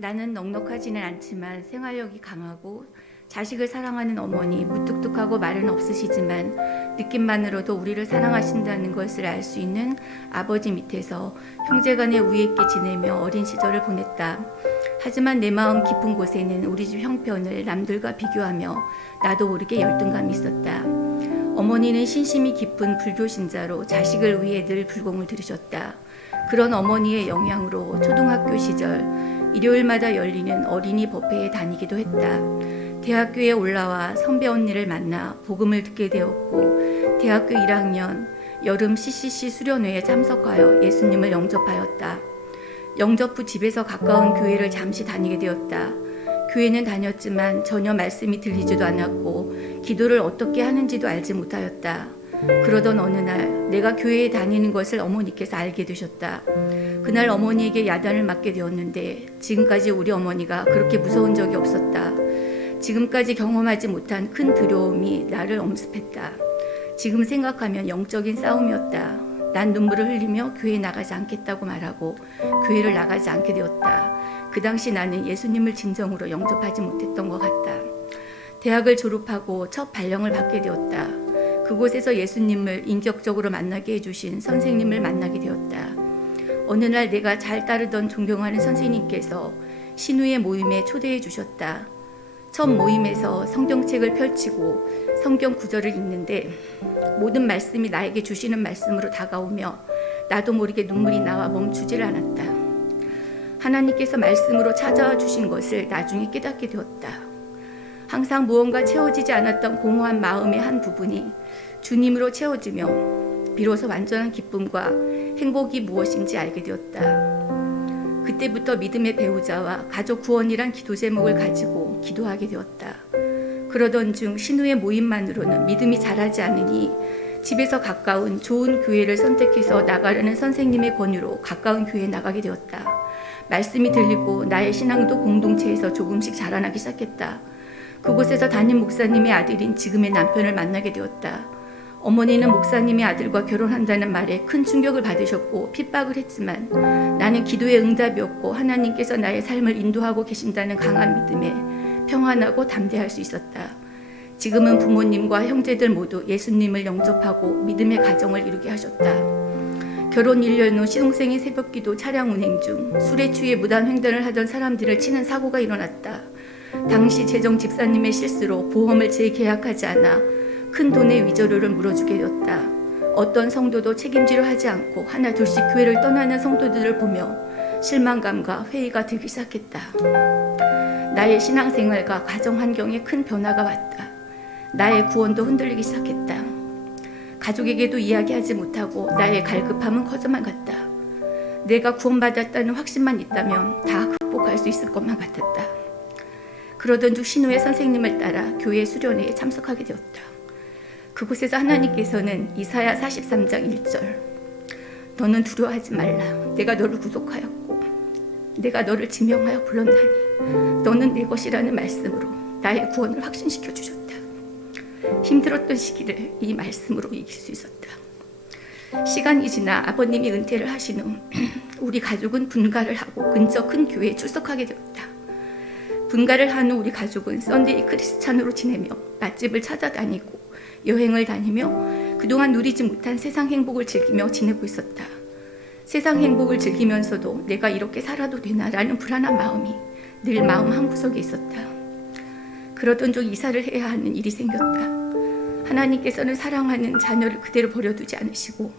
나는 넉넉하지는 않지만 생활력이 강하고 자식을 사랑하는 어머니, 무뚝뚝하고 말은 없으시지만 느낌만으로도 우리를 사랑하신다는 것을 알 수 있는 아버지 밑에서 형제간에 우애 있게 지내며 어린 시절을 보냈다. 하지만 내 마음 깊은 곳에는 우리 집 형편을 남들과 비교하며 나도 모르게 열등감이 있었다. 어머니는 신심이 깊은 불교 신자로 자식을 위해 늘 불공을 들으셨다. 그런 어머니의 영향으로 초등학교 시절 일요일마다 열리는 어린이 법회에 다니기도 했다. 대학교에 올라와 선배 언니를 만나 복음을 듣게 되었고 대학교 1학년 여름 CCC 수련회에 참석하여 예수님을 영접하였다. 영접 후 집에서 가까운 교회를 잠시 다니게 되었다. 교회는 다녔지만 전혀 말씀이 들리지도 않았고 기도를 어떻게 하는지도 알지 못하였다. 그러던 어느 날 내가 교회에 다니는 것을 어머니께서 알게 되셨다. 그날 어머니에게 야단을 맞게 되었는데 지금까지 우리 어머니가 그렇게 무서운 적이 없었다. 지금까지 경험하지 못한 큰 두려움이 나를 엄습했다. 지금 생각하면 영적인 싸움이었다. 난 눈물을 흘리며 교회에 나가지 않겠다고 말하고 교회를 나가지 않게 되었다. 그 당시 나는 예수님을 진정으로 영접하지 못했던 것 같다. 대학을 졸업하고 첫 발령을 받게 되었다. 그곳에서 예수님을 인격적으로 만나게 해주신 선생님을 만나게 되었다. 어느 날 내가 잘 따르던 존경하는 선생님께서 신우의 모임에 초대해 주셨다. 첫 모임에서 성경책을 펼치고 성경 구절을 읽는데 모든 말씀이 나에게 주시는 말씀으로 다가오며 나도 모르게 눈물이 나와 멈추질 않았다. 하나님께서 말씀으로 찾아와 주신 것을 나중에 깨닫게 되었다. 항상 무언가 채워지지 않았던 공허한 마음의 한 부분이 주님으로 채워지며 비로소 완전한 기쁨과 행복이 무엇인지 알게 되었다. 그때부터 믿음의 배우자와 가족 구원이란 기도 제목을 가지고 기도하게 되었다. 그러던 중 신우의 모임만으로는 믿음이 자라지 않으니 집에서 가까운 좋은 교회를 선택해서 나가려는 선생님의 권유로 가까운 교회에 나가게 되었다. 말씀이 들리고 나의 신앙도 공동체에서 조금씩 자라나기 시작했다. 그곳에서 담임 목사님의 아들인 지금의 남편을 만나게 되었다. 어머니는 목사님의 아들과 결혼한다는 말에 큰 충격을 받으셨고 핍박을 했지만 나는 기도의 응답이었고 하나님께서 나의 삶을 인도하고 계신다는 강한 믿음에 평안하고 담대할 수 있었다. 지금은 부모님과 형제들 모두 예수님을 영접하고 믿음의 가정을 이루게 하셨다. 결혼 1년 후 시동생이 새벽기도 차량 운행 중 술에 취해 무단 횡단을 하던 사람들을 치는 사고가 일어났다. 당시 재정 집사님의 실수로 보험을 재계약하지 않아 큰 돈의 위자료를 물어주게 되었다. 어떤 성도도 책임지려 하지 않고 하나 둘씩 교회를 떠나는 성도들을 보며 실망감과 회의가 들기 시작했다. 나의 신앙생활과 가정 환경에 큰 변화가 왔다. 나의 구원도 흔들리기 시작했다. 가족에게도 이야기하지 못하고 나의 갈급함은 커져만 갔다. 내가 구원받았다는 확신만 있다면 다 극복할 수 있을 것만 같았다. 그러던 중 신우의 선생님을 따라 교회 수련회에 참석하게 되었다. 그곳에서 하나님께서는 이사야 43장 1절 너는 두려워하지 말라. 내가 너를 구속하였고 내가 너를 지명하여 불렀나니 너는 내 것이라는 말씀으로 나의 구원을 확신시켜 주셨다. 힘들었던 시기를 이 말씀으로 이길 수 있었다. 시간이 지나 아버님이 은퇴를 하신 후 우리 가족은 분가를 하고 근처 큰 교회에 출석하게 되었다. 분가를 한 후 우리 가족은 썬데이 크리스찬으로 지내며 맛집을 찾아다니고 여행을 다니며 그동안 누리지 못한 세상 행복을 즐기며 지내고 있었다. 세상 행복을 즐기면서도 내가 이렇게 살아도 되나라는 불안한 마음이 늘 마음 한구석에 있었다. 그러던 중 이사를 해야 하는 일이 생겼다. 하나님께서는 사랑하는 자녀를 그대로 버려두지 않으시고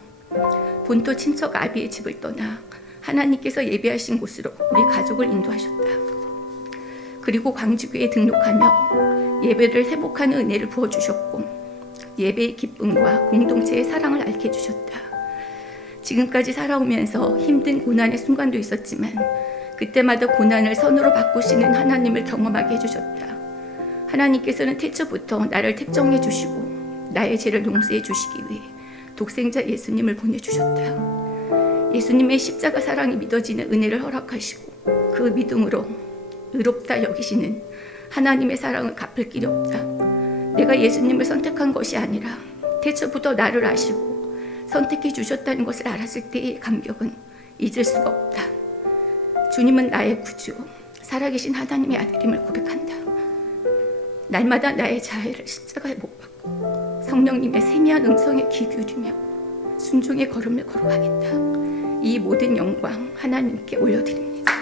본토 친척 아비의 집을 떠나 하나님께서 예배하신 곳으로 우리 가족을 인도하셨다. 그리고 광주교회에 등록하며 예배를 회복하는 은혜를 부어주셨고 예배의 기쁨과 공동체의 사랑을 알게 해주셨다. 지금까지 살아오면서 힘든 고난의 순간도 있었지만 그때마다 고난을 선으로 바꾸시는 하나님을 경험하게 해주셨다. 하나님께서는 태초부터 나를 택정해 주시고 나의 죄를 용서해 주시기 위해 독생자 예수님을 보내주셨다. 예수님의 십자가 사랑이 믿어지는 은혜를 허락하시고 그 믿음으로 의롭다 여기시는 하나님의 사랑을 갚을 길이 없다. 내가 예수님을 선택한 것이 아니라 태초부터 나를 아시고 선택해 주셨다는 것을 알았을 때의 감격은 잊을 수가 없다. 주님은 나의 구주, 살아계신 하나님의 아들임을 고백한다. 날마다 나의 자해를 십자가에 못 박고 성령님의 세미한 음성에 귀 기울이며 순종의 걸음을 걸어가겠다. 이 모든 영광 하나님께 올려드립니다.